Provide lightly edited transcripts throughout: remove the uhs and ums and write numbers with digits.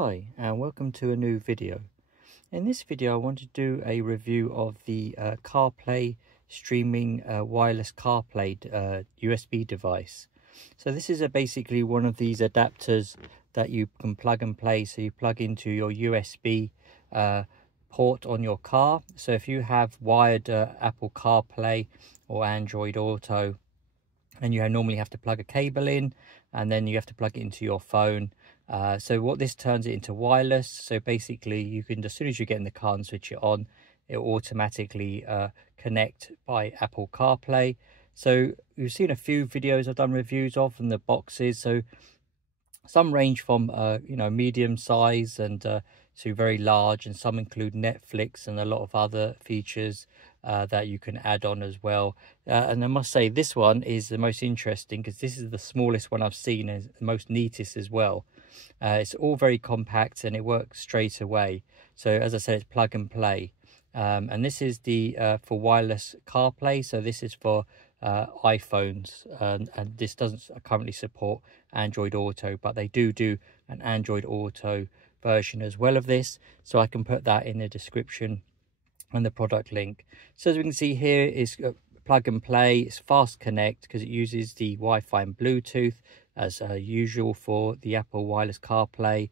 Hi and welcome to a new video. In this video I want to do a review of the CarPlay streaming wireless CarPlay USB device. So this is basically one of these adapters that you can plug and play. So you plug into your USB port on your car. So if you have wired Apple CarPlay or Android Auto, and you normally have to plug a cable in and then you have to plug it into your phone. So what this turns it into wireless. So basically you can, as soon as you get in the car and switch it on, it will automatically connect by Apple CarPlay. So you've seen a few videos I've done reviews of from the boxes. So some range from medium size and to very large, and some include Netflix and a lot of other features that you can add on as well. And I must say this one is the most interesting because this is the smallest one I've seen and the most neatest as well. It's all very compact and it works straight away. So as I said, it's plug and play. And this is the for wireless CarPlay. So this is for iPhones, and this doesn't currently support Android Auto, but they do an Android Auto version as well of this. So I can put that in the description and the product link. So as we can see here is plug and play. It's fast connect because it uses the Wi-Fi and Bluetooth as usual for the Apple wireless CarPlay.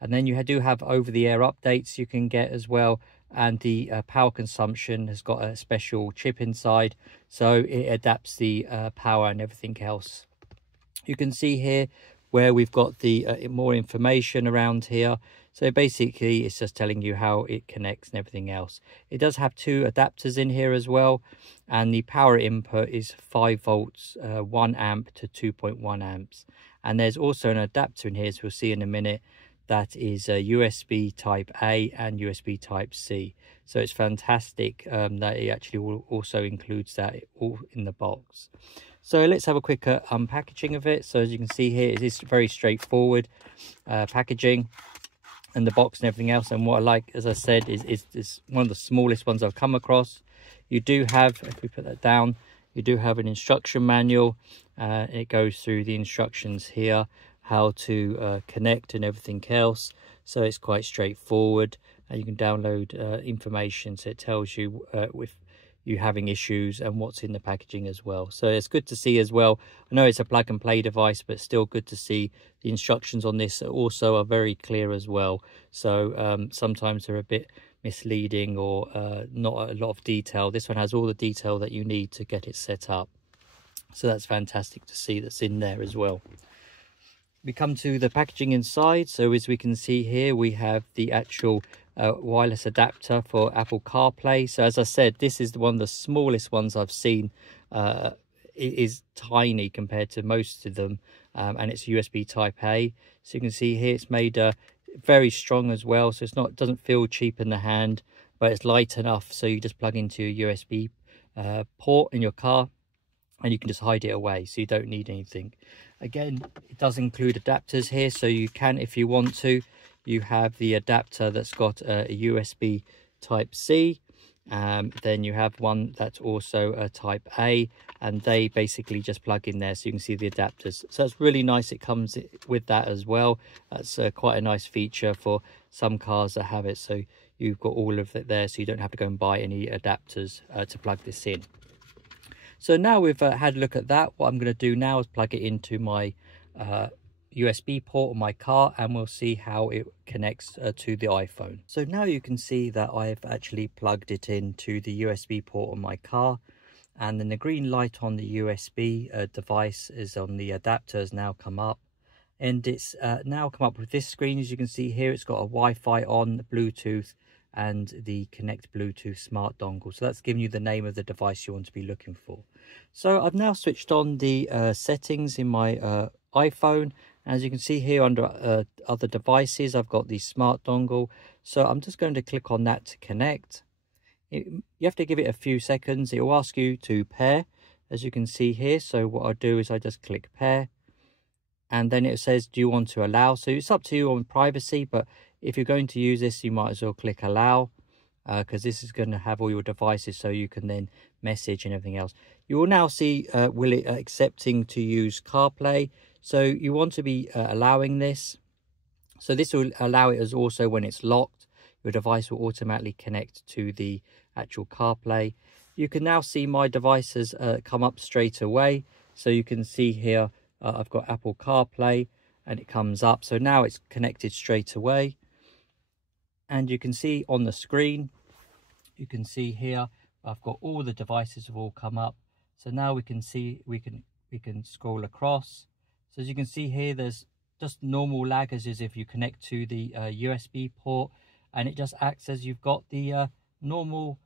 And then you do have over-the-air updates you can get as well. And the power consumption has got a special chip inside, so it adapts the power and everything else. You can see here where we've got the more information around here. So basically it's just telling you how it connects and everything else. It does have two adapters in here as well, and the power input is 5 volts 1 amp to 2.1 amps. And there's also an adapter in here, as we'll see in a minute, that is a USB type A and USB type C. So it's fantastic that it actually also includes that all in the box. So let's have a quick unpackaging of it. So as you can see here, it is very straightforward packaging and the box and everything else. And what I like, as I said, is one of the smallest ones I've come across. You do have, if we put that down, you do have an instruction manual. It goes through the instructions here, how to connect and everything else. So it's quite straightforward, and you can download information, so it tells you if you're having issues and what's in the packaging as well. So it's good to see as well. I know it's a plug and play device, but still good to see the instructions on this also are very clear as well. So sometimes they're a bit misleading or not a lot of detail. This one has all the detail that you need to get it set up. So that's fantastic to see that's in there as well. We come to the packaging inside. So as we can see here, we have the actual wireless adapter for Apple CarPlay. So as I said, this is one of the smallest ones I've seen. It is tiny compared to most of them, and it's USB type A. So you can see here it's made very strong as well. So it doesn't feel cheap in the hand, but it's light enough so you just plug into your USB port in your car and you can just hide it away, so you don't need anything. Again, it does include adapters here, so you can, if you want to, you have the adapter that's got a USB type C. Then you have one that's also a type A, and they basically just plug in there, so you can see the adapters. So it's really nice it comes with that as well. That's quite a nice feature for some cars that have it, so you've got all of it there, so you don't have to go and buy any adapters to plug this in. So now we've had a look at that, what I'm going to do now is plug it into my USB port on my car, and we'll see how it connects to the iPhone. So now you can see that I've actually plugged it into the USB port on my car, and then the green light on the USB device is on the adapter has now come up, and it's now come up with this screen. As you can see here, it's got a Wi-Fi on, Bluetooth, and the Connect Bluetooth smart dongle. So that's giving you the name of the device you want to be looking for. So I've now switched on the settings in my iPhone. As you can see here under other devices, I've got the smart dongle. So I'm just going to click on that to connect. You have to give it a few seconds. It will ask you to pair, as you can see here. So what I do is I just click pair, and then it says, do you want to allow? So it's up to you on privacy, but if you're going to use this, you might as well click allow, because this is going to have all your devices, so you can then message and everything else. You will now see will it accepting to use CarPlay. So you want to be allowing this. So this will allow it as also when it's locked, your device will automatically connect to the actual CarPlay. You can now see my devices come up straight away. So you can see here, I've got Apple CarPlay and it comes up. So now it's connected straight away. And you can see on the screen, you can see here, I've got all the devices have all come up. So now we can see, we can scroll across. So as you can see here, there's just normal lag as if you connect to the USB port, and it just acts as you've got the normal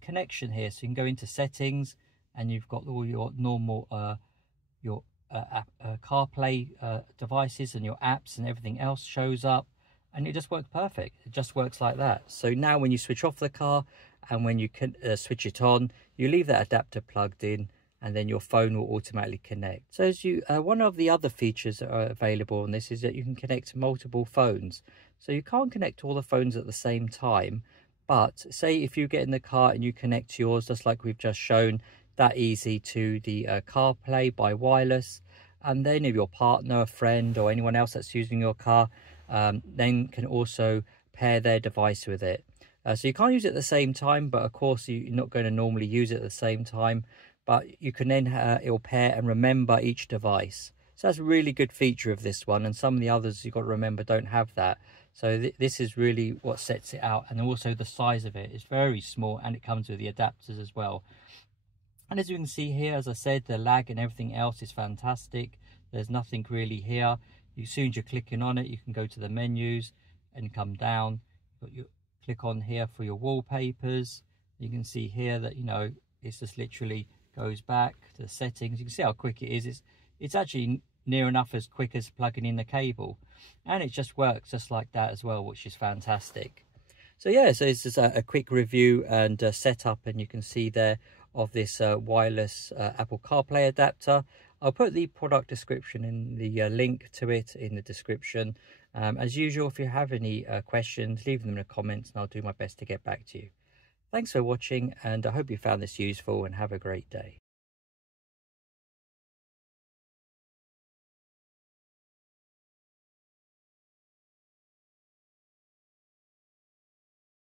connection here. So you can go into settings and you've got all your normal CarPlay devices, and your apps and everything else shows up, and it just works perfect. It just works like that. So now when you switch off the car and when you can switch it on, you leave that adapter plugged in, and then your phone will automatically connect. So as one of the other features that are available on this is that you can connect to multiple phones. So you can't connect to all the phones at the same time, but say if you get in the car and you connect yours, just like we've just shown, that easy, to the CarPlay by wireless, and then if your partner, a friend, or anyone else that's using your car, then can also pair their device with it. So you can't use it at the same time, but of course you're not going to normally use it at the same time, but you can then it'll pair and remember each device. So that's a really good feature of this one, and some of the others you've got to remember don't have that. So this is really what sets it out, and also the size of it is very small, and it comes with the adapters as well. And as you can see here, as I said, the lag and everything else is fantastic. There's nothing really here. As soon as you're clicking on it, you can go to the menus and come down. You click on here for your wallpapers. You can see here that, you know, it's just literally goes back to the settings. You can see how quick it is. It's actually near enough as quick as plugging in the cable, and it just works just like that as well, which is fantastic. So yeah, so this is a quick review and setup, and you can see there of this wireless Apple CarPlay adapter. I'll put the product description in the link to it in the description. As usual, if you have any questions, leave them in the comments and I'll do my best to get back to you. Thanks for watching, and I hope you found this useful, and have a great day.